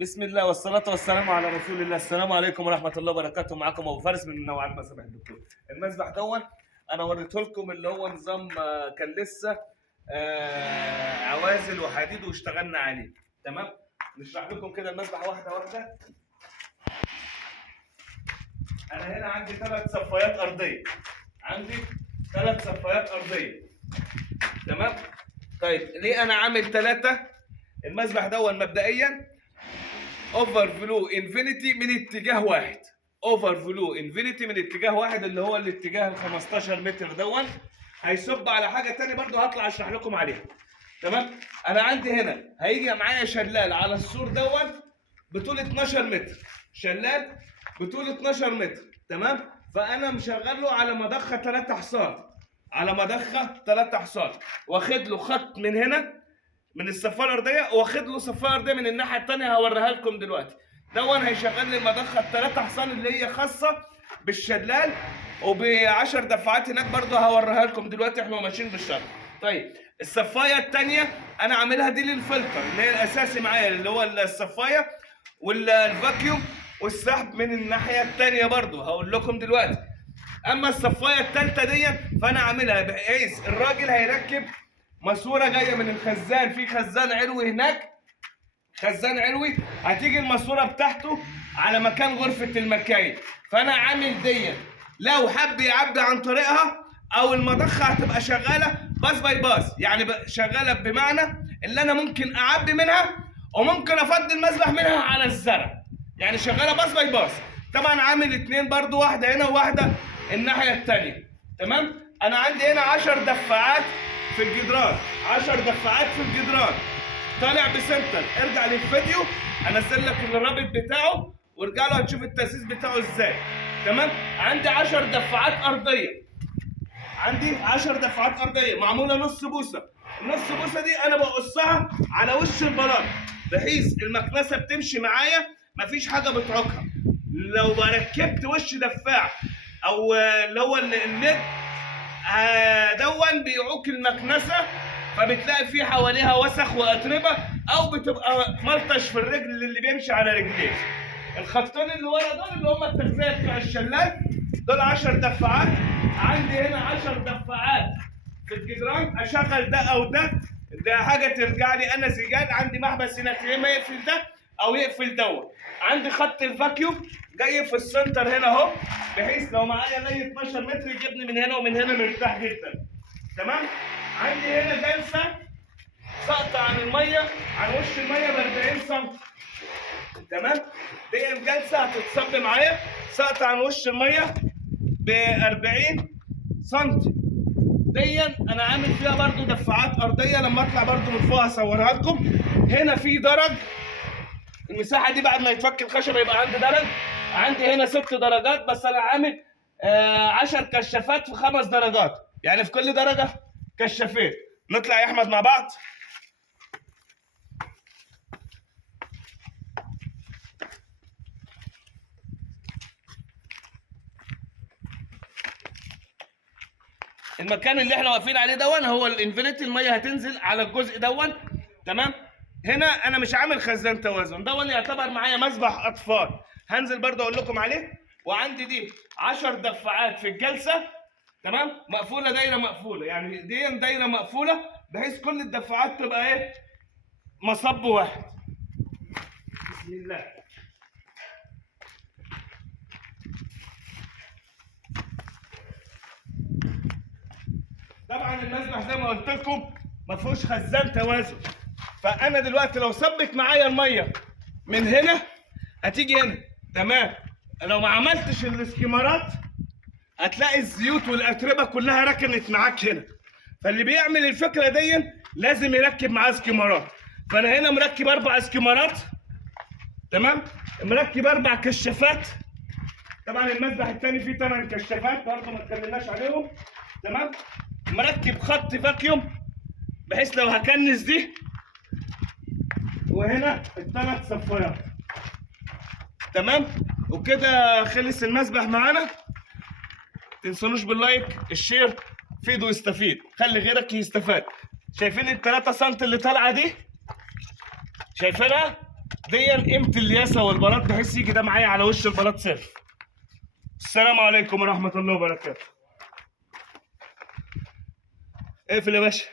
بسم الله والصلاة والسلام على رسول الله. السلام عليكم ورحمة الله وبركاته. معكم أبو فارس من نوعات مسبح الدكتور. المسبح دون أنا وريته لكم اللي هو نظام كان لسه عوازل وحديد واشتغلنا عليه. تمام؟ نشرح لكم كده المسبح واحدة واحدة. أنا هنا عندي 3 صفايات أرضية. عندي 3 صفايات أرضية. تمام؟ طيب ليه أنا عامل 3؟ المسبح دون مبدئيا اوفر فلو انفينيتي من اتجاه واحد. اوفر فلو انفينيتي من اتجاه واحد اللي هو الاتجاه ال 15 متر دون هيصب على حاجه ثانيه برضو هطلع اشرح لكم عليها. تمام؟ انا عندي هنا هيجي معايا شلال على السور دون بطول 12 متر. شلال بطول 12 متر. تمام؟ فانا مشغل له على مضخه 3 حصان. على مضخه 3 حصان واخد له خط من هنا من الصفاره الارضيه واخد له صفاره ارضيه من الناحيه الثانيه هوريها لكم دلوقتي. دون هيشغل لي المضخه ال3 حصان اللي هي خاصه بالشلال وب10 دفعات هناك برضه هوريها لكم دلوقتي احنا ماشيين بالشرط. طيب الصفايه الثانيه انا عاملها دي للفلتر اللي هي الاساسي معايا اللي هو الصفايه والفاكيوم والسحب من الناحيه الثانيه برضه هقول لكم دلوقتي. اما الصفايه الثالثه دي فانا عاملها بحيث الراجل هيركب ماسوره جايه من الخزان. في خزان علوي هناك، خزان علوي هتيجي الماسوره بتاعته على مكان غرفه المكاين. فانا عامل دي لو حب يعبي عن طريقها او المضخه هتبقى شغاله باس باي باس، يعني شغاله بمعنى اللي انا ممكن اعبي منها وممكن افضي المسبح منها على الزرع، يعني شغاله باس باي باس. طبعا عامل 2 برضو، واحده هنا وواحده الناحيه الثانيه. تمام؟ انا عندي هنا 10 دفاعات في الجدران. 10 دفاعات في الجدران طالع بسنتر. ارجع للفيديو انزل لك الرابط بتاعه وارجع له هتشوف التاسيس بتاعه ازاي. تمام؟ عندي 10 دفاعات ارضيه. عندي 10 دفاعات ارضيه معموله نص بوصه. النص بوصه دي انا بقصها على وش البلاط بحيث المكنسه بتمشي معايا مفيش حاجه بتعوقها. لو ركبت وش دفاع او اللي هو الليد دون بيعوق المكنسه فبتلاقي فيه حواليها وسخ واتربه او بتبقى ملطش في الرجل اللي بيمشي على رجليه. الخطين اللي ورا دول اللي هم التغذيه بتاع الشلال دول 10 دفاعات. عندي هنا 10 دفاعات في الجدران اشغل ده او ده حاجه ترجع لي انا زجاج. عندي محبس هنا يا اما يقفل ده او يقفل دوت. عندي خط الفاكيوم جاي في السنتر هنا اهو بحيث لو معايا لي 12 متر يجيبني من هنا ومن هنا مرتاح جدا. تمام؟ عندي هنا جلسه سقط عن الميه عن وش الميه ب 40 سم. تمام؟ دي الجلسه هتتصب معايا سقط عن وش الميه ب 40 سم. دي انا عامل فيها برضو دفاعات ارضيه لما اطلع برضو من فوق هصورها لكم. هنا في درج، المساحه دي بعد ما يتفك الخشب يبقى عندي درج. عندي هنا 6 درجات بس انا عامل 10 كشافات في 5 درجات، يعني في كل درجه كشافين. نطلع يا احمد مع بعض. المكان اللي احنا واقفين عليه دون هو الانفينيتي، الميه هتنزل على الجزء دون. تمام؟ هنا انا مش عامل خزان توازن، دون يعتبر معايا مسبح اطفال هنزل برضه اقول لكم عليه. وعندي دي 10 دفاعات في الجلسه. تمام؟ مقفوله دايره مقفوله، يعني دي دايره مقفوله بحيث كل الدفاعات تبقى ايه؟ مصب واحد. بسم الله. طبعا المسبح زي ما قلت لكم ما فيهوش خزان توازن. فانا دلوقتي لو صبت معايا الميه من هنا هتيجي هنا. تمام؟ لو ما عملتش الاسكيمارات هتلاقي الزيوت والاتربه كلها ركنت معاك هنا. فاللي بيعمل الفكره دي لازم يركب معاه اسكيمارات. فانا هنا مركب 4 اسكيمارات. تمام؟ مركب 4 كشافات. طبعا المسبح الثاني فيه 8 كشافات برضه ما اتكلمناش عليهم. تمام؟ مركب خط فاكيوم بحيث لو هكنس دي وهنا ال3 صفايات. تمام؟ وكده خلص المسبح معانا. تنسونوش باللايك الشير فيدو يستفيد، خلي غيرك يستفاد. شايفين ال3 سم اللي طالعه دي؟ شايفينها؟ دي قيمه الياسه والبلاط، بحيث يجي ده معايا على وش البلاط صرف. السلام عليكم ورحمه الله وبركاته. اقفل يا باشا.